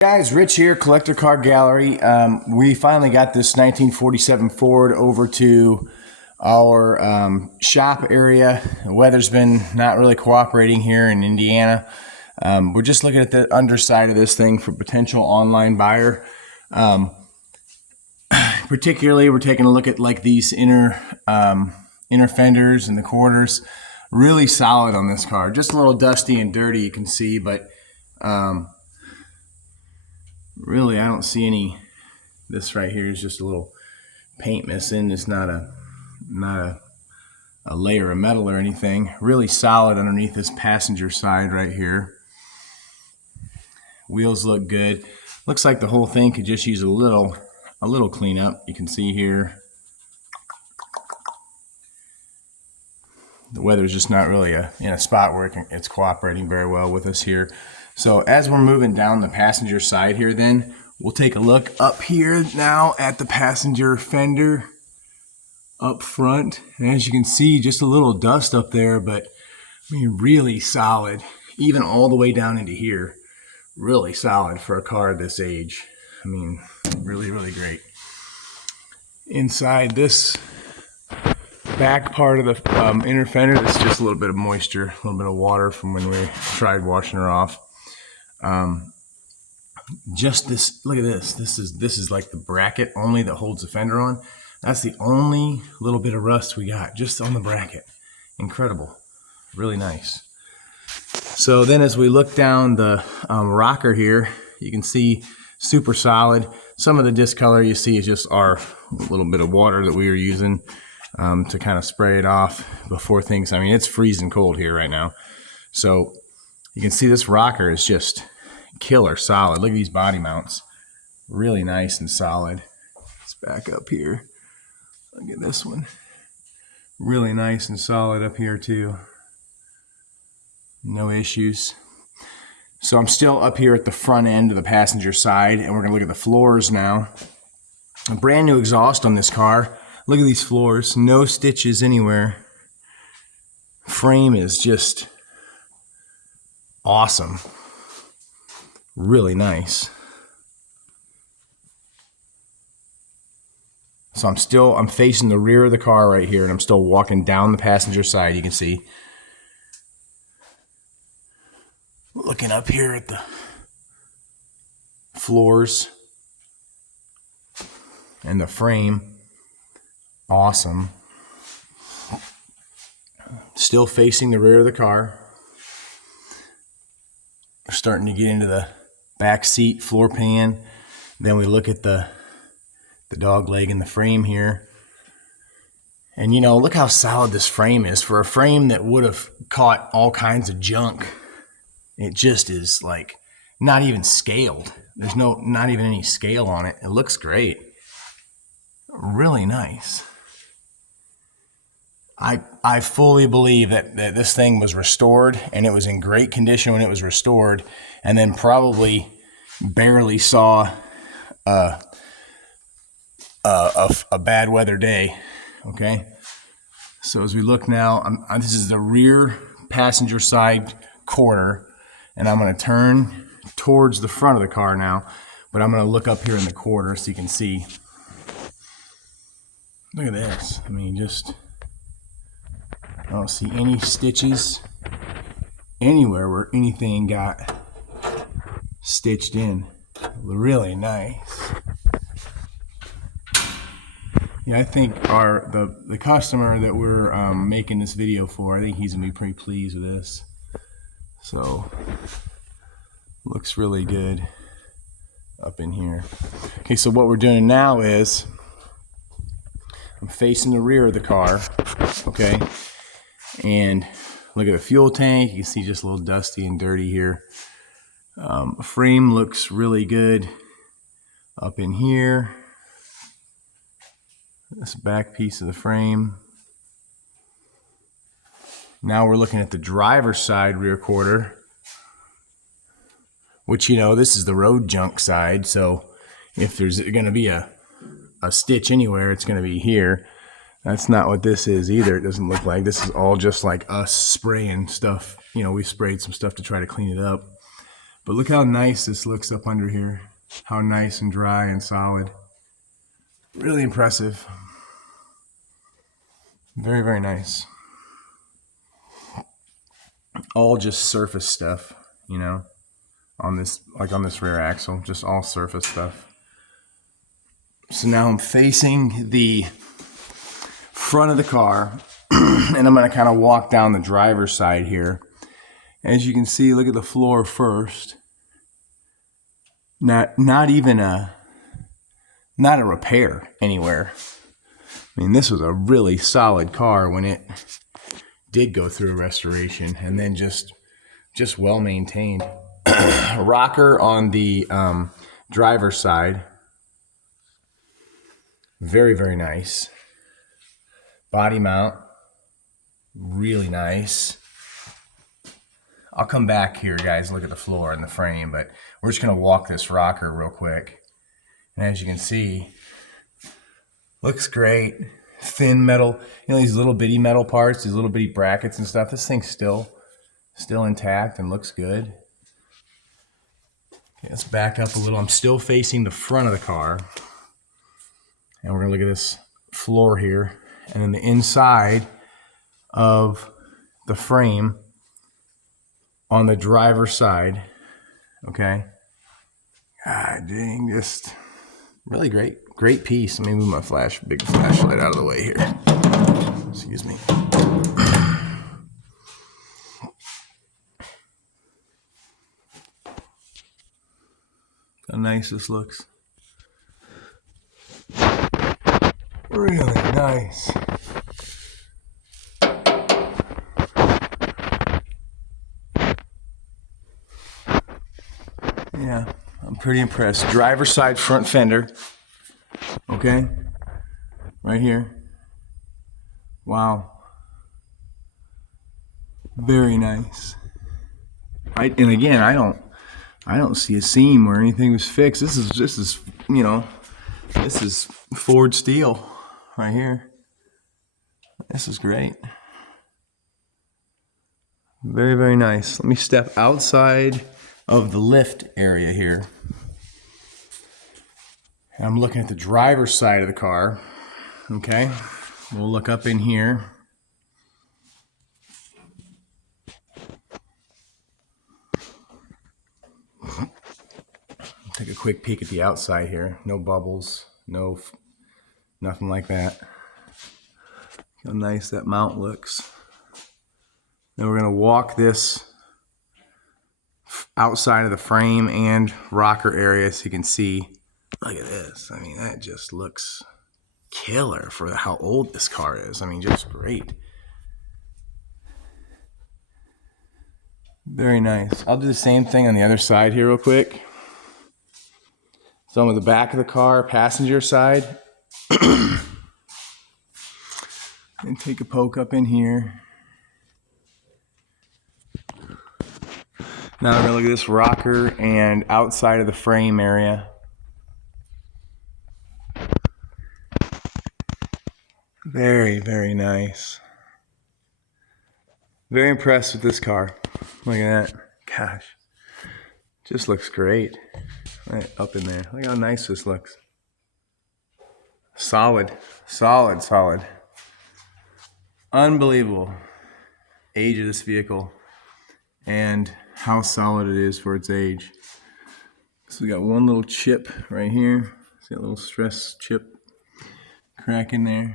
Guys, Rich here, Collector Car Gallery. We finally got this 1947 Ford over to our shop area. The weather's been not really cooperating here in Indiana. We're just looking at the underside of this thing for potential online buyer. Particularly, we're taking a look at like these inner fenders and the quarters. Really solid on this car. Just a little dusty and dirty, you can see, but really, I don't see any. This right here is just a little paint missing. It's not a layer of metal or anything. Really solid underneath this passenger side right here. Wheels look good. Looks like the whole thing could just use a little cleanup. You can see here. The weather's just not really in a spot where it's cooperating very well with us here. So as we're moving down the passenger side here, then we'll take a look up here now at the passenger fender up front. And as you can see, just a little dust up there, but I mean, really solid, even all the way down into here. Really solid for a car this age. I mean, really, really great. Inside this back part of the inner fender, it's just a little bit of moisture, a little bit of water from when we tried washing her off. Just this, look at this. This is like the bracket only that holds the fender on. That's the only little bit of rust we got just on the bracket. Incredible, really nice. So then as we look down the rocker here, you can see super solid. Some of the discolor you see is just our little bit of water that we were using to kind of spray it off before things. I mean, it's freezing cold here right now. So you can see this rocker is just killer solid. Look at these body mounts. Really nice and solid. Let's back up here. Look at this one. Really nice and solid up here too. No issues. So I'm still up here at the front end of the passenger side, and we're going to look at the floors now. A brand new exhaust on this car. Look at these floors. No stitches anywhere. Frame is just awesome. Really nice. So I'm facing the rear of the car right here, and I'm still walking down the passenger side, you can see. Looking up here at the floors and the frame. Awesome. Still facing the rear of the car. We're starting to get into the back seat floor pan. Then we look at the dog leg and the frame here. And you know, look how solid this frame is. For a frame that would have caught all kinds of junk, it just is like not even scaled. There's not even any scale on it. It looks great. Really nice. I fully believe that this thing was restored, and it was in great condition when it was restored, and then probably barely saw a bad weather day. Okay, so as we look now, this is the rear passenger side quarter, and I'm going to turn towards the front of the car now, but I'm going to look up here in the quarter so you can see. Look at this. I mean, just I don't see any stitches anywhere where anything got stitched in. Really nice. Yeah, I think the customer that we're making this video for, I think he's gonna be pretty pleased with this. So looks really good up in here. Okay, so what we're doing now is I'm facing the rear of the car, okay? And look at the fuel tank. You can see just a little dusty and dirty here. Frame looks really good up in here. This back piece of the frame. Now we're looking at the driver's side rear quarter, which, you know, this is the road junk side. So if there's going to be a stitch anywhere, it's going to be here. That's not what this is either. It doesn't look like. This is all just like us spraying stuff. You know, we sprayed some stuff to try to clean it up. But look how nice this looks up under here. How nice and dry and solid. Really impressive. Very, very nice. All just surface stuff, you know, on this, like on this rear axle, just all surface stuff. So now I'm facing the front of the car and I'm going to kind of walk down the driver's side here. As you can see, look at the floor first. Not a repair anywhere. I mean, this was a really solid car when it did go through a restoration, and then just well maintained. Rocker on the driver's side. Very, very nice. Body mount. Really nice. I'll come back here, guys, and look at the floor and the frame, but we're just going to walk this rocker real quick. And as you can see, looks great. Thin metal, you know, these little bitty metal parts, these little bitty brackets and stuff. This thing's still intact and looks good. Okay, let's back up a little. I'm still facing the front of the car. And we're going to look at this floor here. And then the inside of the frame on the driver's side. Okay. God dang, just really great piece. Let me move my big flashlight out of the way here. Excuse me. How nice this looks. Really nice. Yeah, I'm pretty impressed. Driver's side front fender. Okay, right here. Wow. Very nice. And again, I don't see a seam where anything was fixed. This is you know, this is Ford steel right here. This is great. Very, very nice. Let me step outside of the lift area here. And I'm looking at the driver's side of the car. Okay, we'll look up in here. Take a quick peek at the outside here. No bubbles, nothing like that. How nice that mount looks. Then we're gonna walk this outside of the frame and rocker area so you can see. Look at this. I mean, that just looks killer for how old this car is. I mean, just great. Very nice. I'll do the same thing on the other side here real quick. So I'm at the back of the car, passenger side. And take a poke up in here. Now I'm gonna look at this rocker and outside of the frame area. Very, very nice. Very impressed with this car. Look at that. Gosh. Just looks great. Right up in there. Look how nice this looks. Solid. Solid, solid. Unbelievable age of this vehicle and how solid it is for its age. So we got one little chip right here. See a little stress chip crack in there.